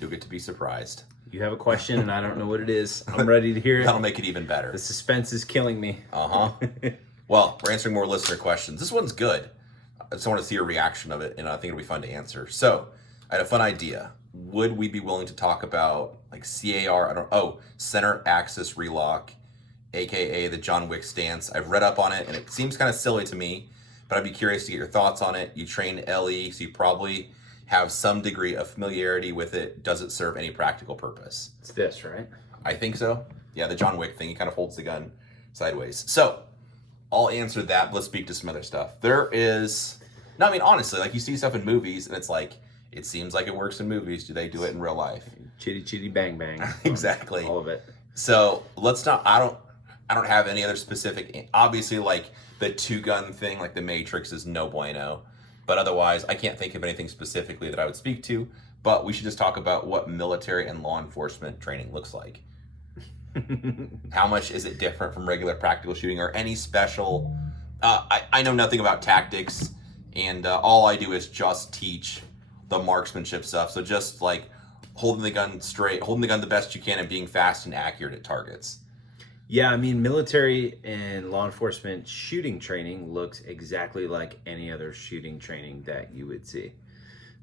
You'll get to be surprised. You have a question and I don't know what it is. I'm ready to hear it. That'll make it even better. The suspense is killing me. Well, we're answering more listener questions. This one's good. I just want to see your reaction of it, and I think it'll be fun to answer. So, I had a fun idea. Would we be willing to talk about like CAR, center axis relock, aka the John Wick stance? I've read up on it, and it seems kind of silly to me, but I'd be curious to get your thoughts on it. You train LE, so you probably have some degree of familiarity with it. Does it serve any practical purpose? It's this, right? I think so. Yeah, the John Wick thing, he kind of holds the gun sideways. So, I'll answer that, but let's speak to some other stuff. Honestly, like you see stuff in movies, and it's like, it seems like it works in movies. Do they do it in real life? Chitty chitty bang bang. Exactly. All of it. So, I don't have any other specific, obviously, like the two-gun thing, like the Matrix is no bueno. But otherwise, I can't think of anything specifically that I would speak to. But we should just talk about what military and law enforcement training looks like. How much is it different from regular practical shooting or any special? I know nothing about tactics, and all I do is just teach the marksmanship stuff. So just like holding the gun straight, holding the gun the best you can, and being fast and accurate at targets. Yeah, I mean, military and law enforcement shooting training looks exactly like any other shooting training that you would see.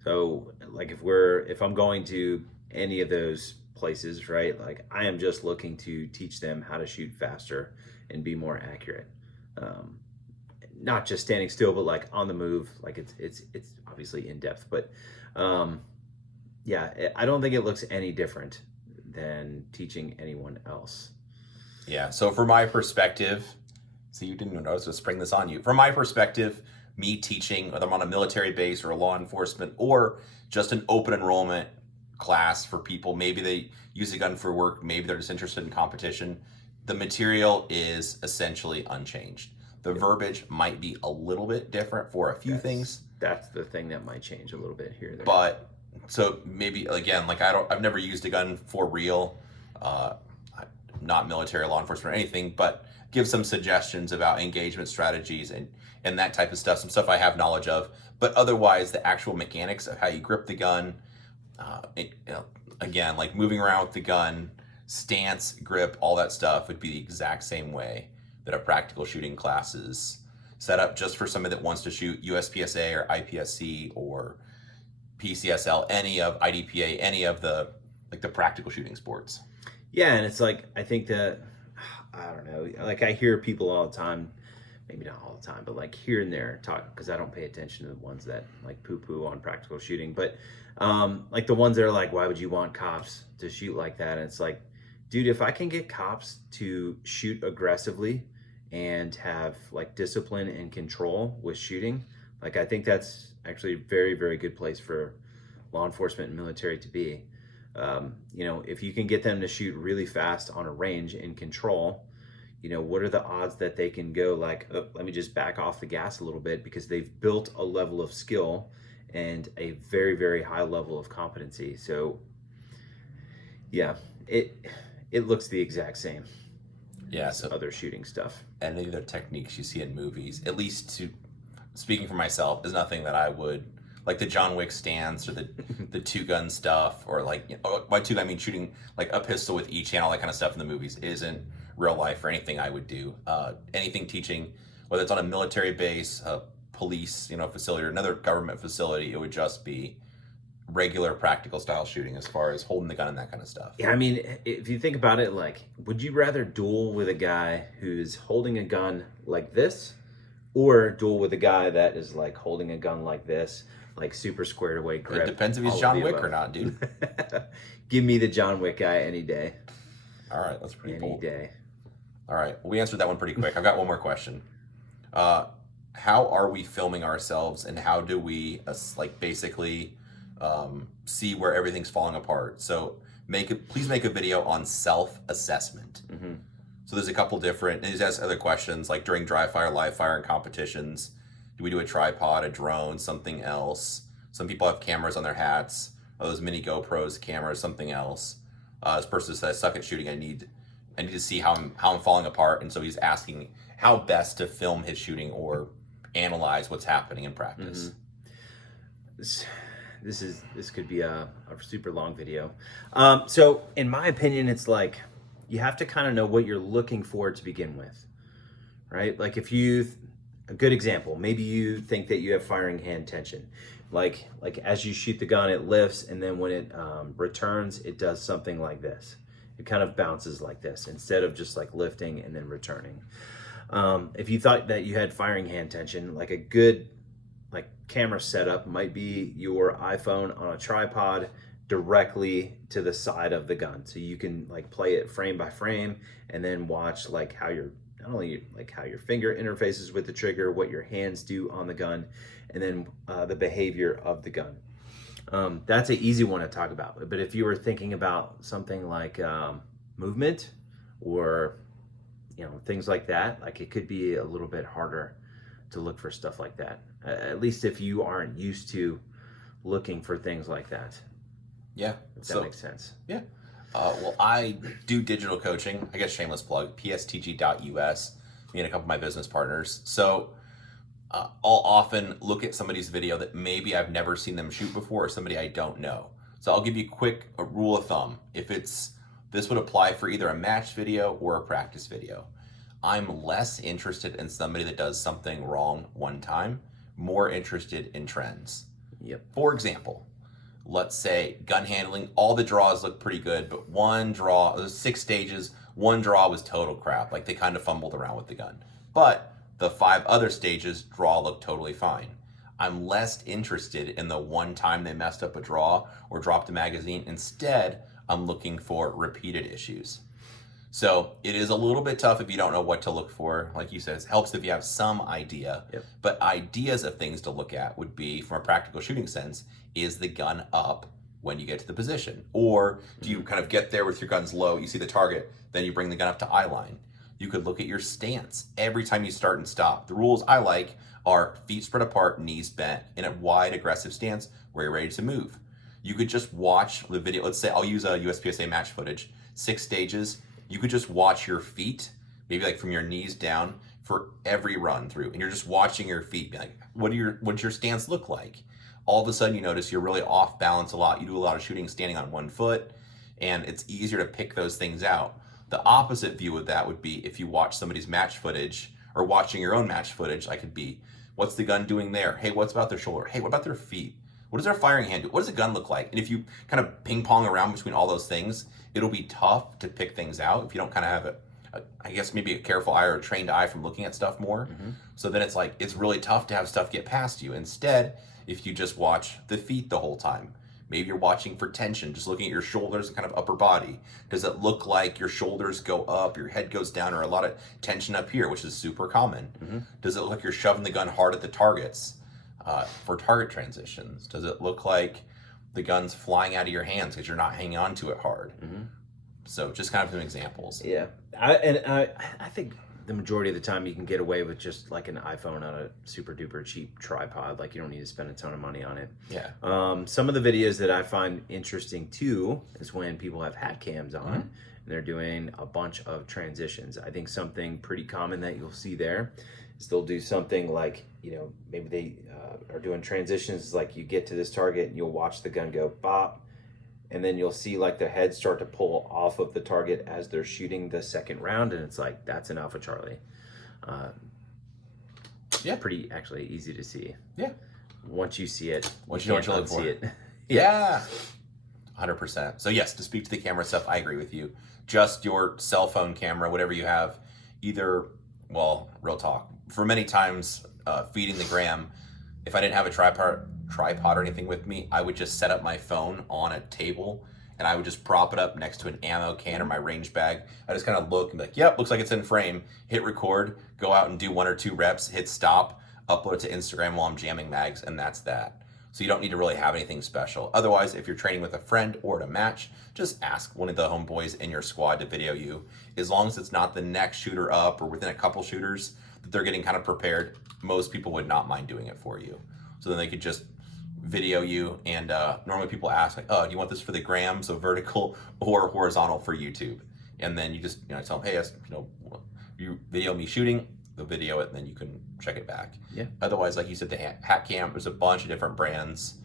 So, like if I'm going to any of those places, right? Like I am just looking to teach them how to shoot faster and be more accurate. Not just standing still, but like on the move. Like it's obviously in depth, but yeah, I don't think it looks any different than teaching anyone else. Yeah, so from my perspective, you didn't know I was going to spring this on you. From my perspective, me teaching, whether I'm on a military base or law enforcement or just an open enrollment class for people, maybe they use a gun for work, maybe they're just interested in competition, the material is essentially unchanged. The verbiage might be a little bit different for a few things. That's the thing that might change a little bit here or there. But, so maybe, again, like I've never used a gun for real, not military, law enforcement, or anything, but give some suggestions about engagement strategies and that type of stuff, some stuff I have knowledge of. But otherwise, the actual mechanics of how you grip the gun, again, like moving around with the gun, stance, grip, all that stuff would be the exact same way that a practical shooting class is set up just for somebody that wants to shoot USPSA or IPSC or PCSL, any of IDPA, any of the practical shooting sports. Yeah, and it's like, I think that, I don't know, like I hear people all the time, maybe not all the time, but like here and there talk, because I don't pay attention to the ones that like poo-poo on practical shooting, but like the ones that are like, why would you want cops to shoot like that? And it's like, dude, if I can get cops to shoot aggressively and have like discipline and control with shooting, like I think that's actually a very, very good place for law enforcement and military to be. If you can get them to shoot really fast on a range in control, what are the odds that they can go like, oh, let me just back off the gas a little bit, because they've built a level of skill and a very, very high level of competency. So yeah, it looks the exact same. Yeah, so other shooting stuff. Any of the techniques you see in movies, at least speaking for myself, is nothing that I would, like the John Wick stance or the two-gun stuff, or like, by two, I mean shooting like a pistol with each hand, all that kind of stuff in the movies isn't real life or anything I would do. Anything teaching, whether it's on a military base, a police, facility, or another government facility, it would just be regular practical style shooting as far as holding the gun and that kind of stuff. Yeah, I mean, if you think about it, like, would you rather duel with a guy who's holding a gun like this, or duel with a guy that is like holding a gun like this, like super squared away grip? It depends if he's John Wick or not, dude. Give me the John Wick guy any day. All right, that's pretty bold. Any day. All right, well, we answered that one pretty quick. I've got one more question. How are we filming ourselves, and how do we basically see where everything's falling apart? So please make a video on self-assessment. Mm-hmm. So there's a couple different, and he's asked other questions, like during dry fire, live fire, and competitions. Do we do a tripod, a drone, something else? Some people have cameras on their hats, those mini GoPros, cameras, something else. This person says, I suck at shooting. I need to see how I'm falling apart. And so he's asking how best to film his shooting or analyze what's happening in practice. Mm-hmm. this could be a super long video. So in my opinion, it's like you have to kind of know what you're looking for to begin with, right? Like if you, a good example, maybe you think that you have firing hand tension. Like as you shoot the gun, it lifts, and then when it returns, it does something like this. It kind of bounces like this instead of just like lifting and then returning. If you thought that you had firing hand tension, like a good like camera setup might be your iPhone on a tripod directly to the side of the gun, so you can like play it frame by frame and then watch like how your, not only like how your finger interfaces with the trigger, what your hands do on the gun, and then the behavior of the gun. That's an easy one to talk about. But if you were thinking about something like movement or things like that, like it could be a little bit harder to look for stuff like that. At least if you aren't used to looking for things like that. Yeah, If that makes sense. Yeah. Well, I do digital coaching. I guess shameless plug, pstg.us, me and a couple of my business partners. So I'll often look at somebody's video that maybe I've never seen them shoot before, or somebody I don't know. So I'll give you a rule of thumb. If this would apply for either a match video or a practice video. I'm less interested in somebody that does something wrong one time, more interested in trends. Yep. For example, let's say gun handling, all the draws look pretty good, but one draw, there's 6 stages, one draw was total crap. Like they kind of fumbled around with the gun. But the 5 other stages, draw looked totally fine. I'm less interested in the one time they messed up a draw or dropped a magazine. Instead, I'm looking for repeated issues. So it is a little bit tough if you don't know what to look for. Like you said, it helps if you have some idea. Yep. But ideas of things to look at would be, from a practical shooting sense, is the gun up when you get to the position? Or do you kind of get there with your guns low, you see the target, then you bring the gun up to eye line? You could look at your stance every time you start and stop. The rules I like are feet spread apart, knees bent, in a wide aggressive stance where you're ready to move. You could just watch the video. Let's say I'll use a USPSA match footage, 6 stages. You could just watch your feet, maybe like from your knees down, for every run through. And you're just watching your feet, be like, what's your stance look like? All of a sudden you notice you're really off balance a lot. You do a lot of shooting standing on one foot, and it's easier to pick those things out. The opposite view of that would be if you watch somebody's match footage or watching your own match footage. I could be, what's the gun doing there? Hey, what's about their shoulder? Hey, what about their feet? What does their firing hand do? What does the gun look like? And if you kind of ping pong around between all those things, it'll be tough to pick things out if you don't kind of have I guess maybe a careful eye or a trained eye from looking at stuff more. Mm-hmm. So then it's really tough to have stuff get past you. Instead, if you just watch the feet the whole time, maybe you're watching for tension, just looking at your shoulders and kind of upper body. Does it look like your shoulders go up, your head goes down, or a lot of tension up here, which is super common? Mm-hmm. Does it look like you're shoving the gun hard at the targets for target transitions? Does it look like the gun's flying out of your hands because you're not hanging on to it hard? Mm-hmm. So just kind of some examples. Yeah. I think the majority of the time you can get away with just like an iPhone on a super duper cheap tripod. Like you don't need to spend a ton of money on it. Yeah. Some of the videos that I find interesting too is when people have hat cams on, mm-hmm. and they're doing a bunch of transitions. I think something pretty common that you'll see there is they'll do something like, maybe they are doing transitions, like you get to this target and you'll watch the gun go bop, and then you'll see like the head start to pull off of the target as they're shooting the second round, and it's like, that's an Alpha Charlie. Yeah. Pretty actually easy to see. Yeah. Once you see it, once you know what you look for. It. Yeah. 100%. So yes, to speak to the camera stuff, I agree with you. Just your cell phone camera, whatever you have, real talk. For many times, feeding the gram, if I didn't have a tripod or anything with me, I would just set up my phone on a table and I would just prop it up next to an ammo can or my range bag. I just kind of look and be like, yep, looks like it's in frame. Hit record, go out and do 1 or 2 reps, hit stop, upload it to Instagram while I'm jamming mags, and that's that. So you don't need to really have anything special. Otherwise, if you're training with a friend or at a match, just ask one of the homeboys in your squad to video you. As long as it's not the next shooter up or within a couple shooters that they're getting kind of prepared, most people would not mind doing it for you. So then they could just video you, and normally people ask like, oh, do you want this for the gram, so vertical or horizontal for YouTube? And then you just tell them, hey, you video me shooting, they'll video it, and then you can check it back. Yeah. Otherwise, like you said, the hat cam, there's a bunch of different brands.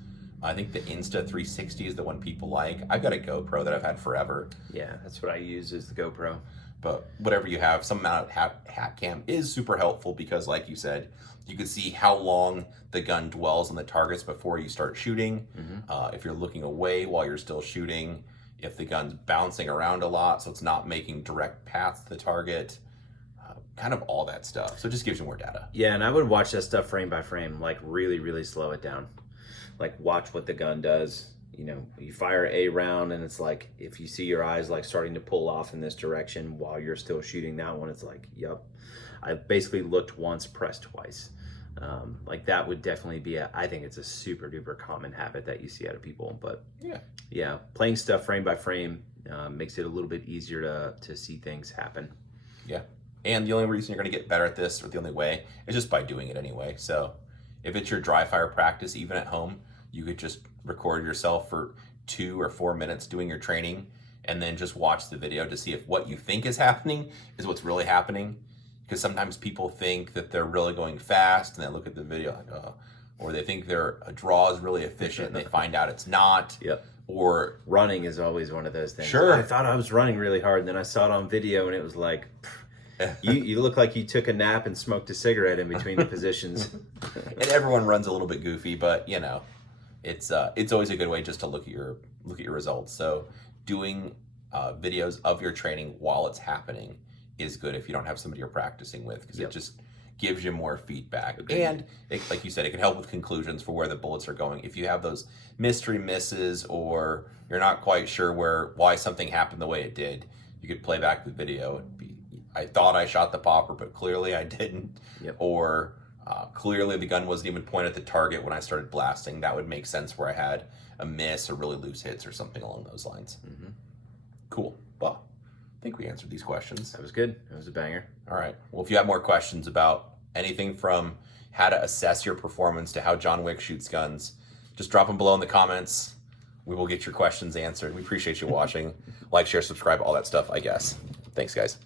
I think the Insta 360 is the one people like. I've got a GoPro that I've had forever. Yeah, that's what I use is the GoPro. But whatever you have, some amount of hat cam is super helpful because, like you said, you can see how long the gun dwells on the targets before you start shooting. If you're looking away while you're still shooting, if the gun's bouncing around a lot, so it's not making direct paths to the target, kind of all that stuff. So it just gives you more data. Yeah, and I would watch that stuff frame by frame, like really, really slow it down. Like watch what the gun does. You know, you fire a round and it's like, if you see your eyes like starting to pull off in this direction while you're still shooting that one, it's like, yep. I basically looked once, pressed twice. Like that would definitely be I think it's a super duper common habit that you see out of people. But yeah, playing stuff frame by frame makes it a little bit easier to see things happen. Yeah. And the only reason you're going to get better at this, or the only way, is just by doing it anyway. So if it's your dry fire practice, even at home, you could just record yourself for 2 or 4 minutes doing your training and then just watch the video to see if what you think is happening is what's really happening. Because sometimes people think that they're really going fast and they look at the video like, oh, or they think their draw is really efficient and they find out it's not. Yep. Or running is always one of those things. Sure. I thought I was running really hard, and then I saw it on video and it was like, you look like you took a nap and smoked a cigarette in between the positions. And everyone runs a little bit goofy, but you know, it's always a good way just to look at your results. So doing videos of your training while it's happening is good if you don't have somebody you're practicing with, because it just gives you more feedback. Agreed. And like you said, it can help with conclusions for where the bullets are going. If you have those mystery misses or you're not quite sure why something happened the way it did, you could play back the video and be, I thought I shot the popper, but clearly I didn't. Yep. Or clearly the gun wasn't even pointed at the target when I started blasting. That would make sense where I had a miss or really loose hits or something along those lines. Cool. Well, I think we answered these questions. That was good. That was a banger. All right. Well, if you have more questions about anything from how to assess your performance to how John Wick shoots guns, just drop them below in the comments. We will get your questions answered. We appreciate you watching. Like, share, subscribe, all that stuff, I guess. Thanks, guys.